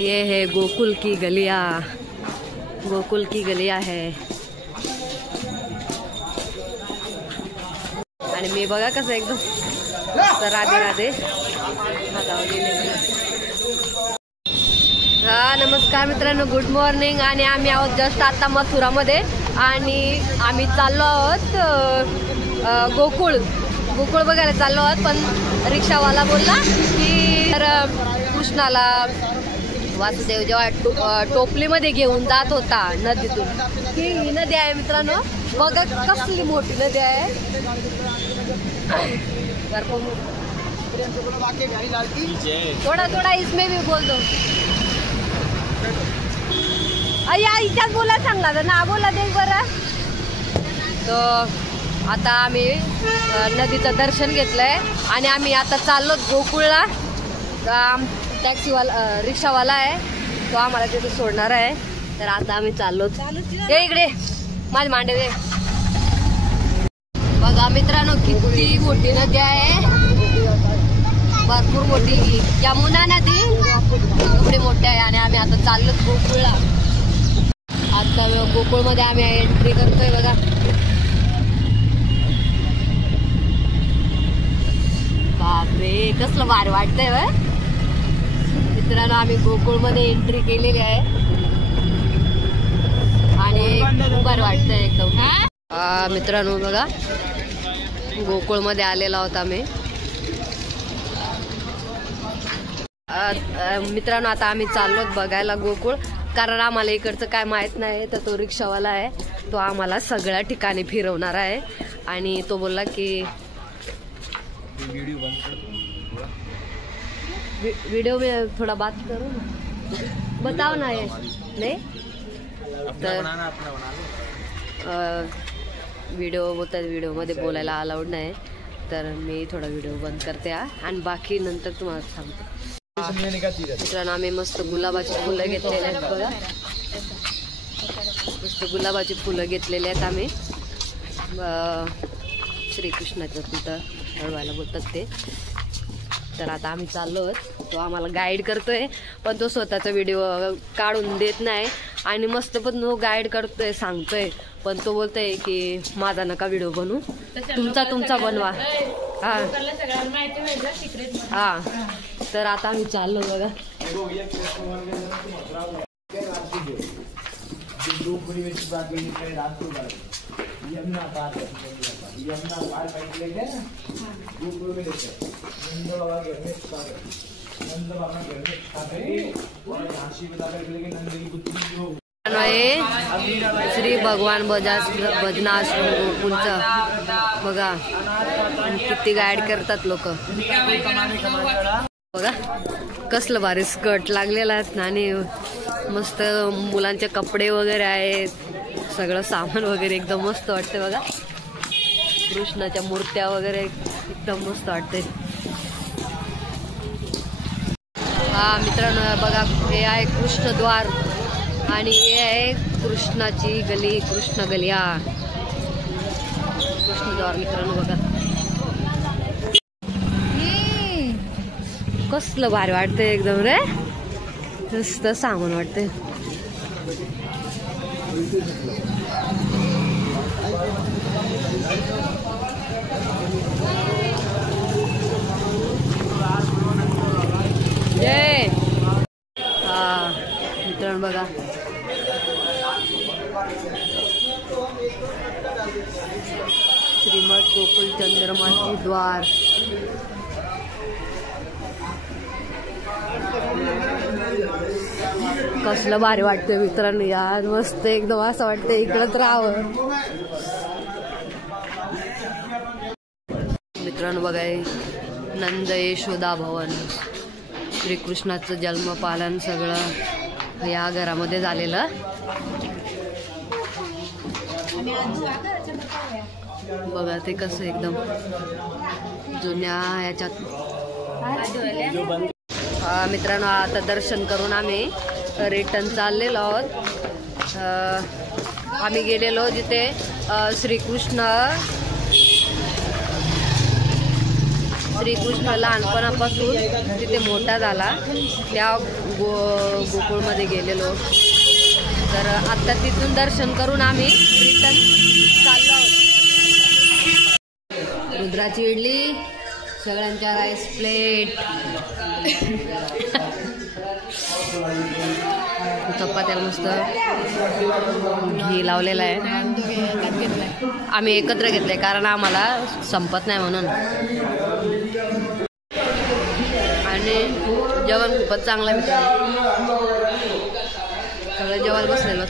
ये है गोकुल की गलियां, गोकुल की गलियां है। आणि मी बघा कसं एकदम राधे राधे हा नमस्कार मित्रांनो, गुड मॉर्निंग। आणि आम्ही आहोत जस्ट आता मथुरामध्ये आणि आम्ही चाललो आहोत गोकुळ बघायला चाललो आहोत। पण रिक्षावाला बोलला की तर कृष्णाला वासुदेव जेव्हा टोपलीमध्ये घेऊन जात होता नदीतून, ही नदी आहे मित्रांनो, बघा कसली मोठी नदी आहे। थोड़ा थोड़ा इसमें भी बोल दो। अय्या इथ्याच बोला सांगला तर ना बोला दे बरं। तो आता आम्ही नदीचं दर्शन घेतलंय आणि आम्ही आता चाललो गोकुळला। टॅक्सीवाला रिक्षावाला आहे तो आम्हाला तिथे सोडणार आहे, तर आता आम्ही चाललो। ते इकडे माझे मांडे दे। बघा मित्रांनो किती मोठी नदी आहे, भरपूर मोठी यमुना नदी एवढी मोठी आहे। आणि आम्ही आता चाललो गोकुळला। आता गोकुळमध्ये आम्ही एंट्री करतोय बघा। बापरे कसलं भारी वाटतंय व मित्रांनो, आम्ही गोकुळमध्ये एंट्री केलेली आहे आणि खूप भारी वाटतंय एकदम। मित्रांनो बघा गोकुळमध्ये आलेला होता मी। मित्रांनो आता आम्ही चाललो बघायला गोकुळ, कारण आम्हाला इकडचं काय माहित नाही। तर तो रिक्षावाला आहे तो आम्हाला सगळ्या ठिकाणी फिरवणार आहे आणि तो बोलला की वीडियो में थोड़ा बात करो ना, बताओ ना ये नहीं व्हिडिओ बोलतात, व्हिडिओमध्ये बोलायला अलाउड नाही, तर मी थोडा व्हिडिओ बंद करते आणि बाकी नंतर तुम्हाला सांगते। मित्रांनो आम्ही मस्त गुलाबाची फुलं घेतलेले आहेत बघा, मस्त गुलाबाची फुलं घेतलेले आहेत आम्ही। श्रीकृष्णाचं तिथं हळवायला बोलतात ते। तर आता आम्ही चाललो आहोत, तो आम्हाला गाईड करतोय पण तो स्वतःचा व्हिडिओ काढून देत नाही आणि मस्त पण तो गाईड करतोय सांगतोय, पण तो बोलतोय की माझा नका व्हिडिओ बनवू, तुमचा बनवा। हा तर आता आम्ही चाललो बघा। श्री भगवान भजनाश्रम गोकुळचं बघा किती गाईड करतात लोक बघा। कसलं भारी स्कर्ट लागलेला आहेत आणि मस्त मुलांचे कपडे वगैरे आहेत, सगळं सामान वगैरे एकदम मस्त वाटते बघा। कृष्णाच्या मूर्त्या वगैरे एकदम मस्त वाटते। हा मित्रांनो बघा हे आहे कृष्णद्वार आणि हे आहे कृष्णाची गली, कृष्ण गलिया कृष्णद्वार। मित्रांनो बघा कसलं भारी वाटतंय एकदम रे, मस्त सामान वाटतंय। जय हा मित्रांनो बघा श्रीमद गोकुल चंद्रमाची द्वार। कसलं भारी वाटतंय मित्रांनो यार, मस्त एकदम असं वाटतंय इकडंच राहावं। मित्रांनो बघा नंद यशोदा भवन, श्रीकृष्णाचं जन्मपालन सगळं या घरामध्ये झालेलं बघा। ते कसं एकदम जुन्या याच्यात। मित्रांनो आता दर्शन करून आम्ही रिटर्न चाललेलो आहोत। आम्ही गेलेलो जिथे श्रीकृष्ण लहानपणापासून तिथे मोठा झाला, त्या गोकुळमध्ये गेलेलो. तर आत्ता तिथून दर्शन करून आम्ही रिटर्न चाललो आहोत. रुद्राची इडली, सगळ्यांच्या राईस प्लेट, चपात्याला मस्त घी लावलेला आहे. आम्ही एकत्र घेतलंय कारण आम्हाला संपत नाही म्हणून. आणि जेवण खूपच चांगलं मिळतं. सगळं जेवायला बसलेलं.